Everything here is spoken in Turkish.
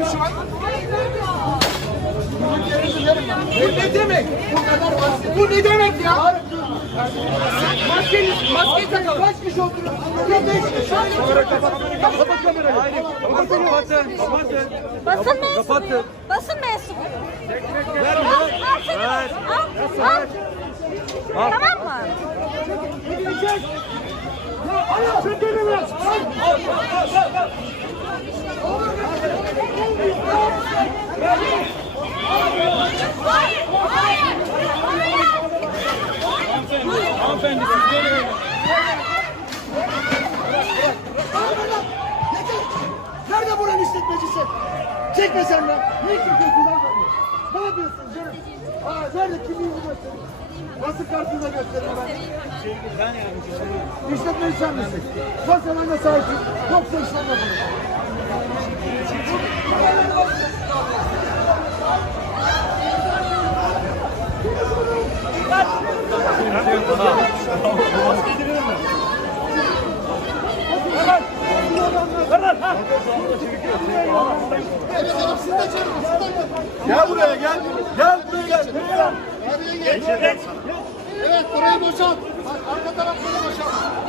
muyum şu an? Bu ne demek? Bu kadar basit. Bu ne demek ya? Maskeli, maske takalım. Kaç kişi oturuyor? Ya beş kişi. Kapat kamerayı. Hayır, kapatın, kapatın, kapatın. Basın mensubu. Kapatın. Basın mensubu. Ver Al, onu. al seni. Ver. Al, al. Tamam mı? Çek elini. Hanımefendi siz gelin. Nerede buranın işletmecisi? Çekme sen lan. Ne çekiyorsun lan? Ne yapıyorsun canım? Aa, nerede kimliğini gösterin? Nasıl kartını da gösterin ben? Ben yardımcı olayım. İşletmeci sen misin? Sana sahipsin. Yoksa işletme bunu. Gel buraya gel. Gel buraya gel. Evet burayı boşalt. Arka tarafları boşalt.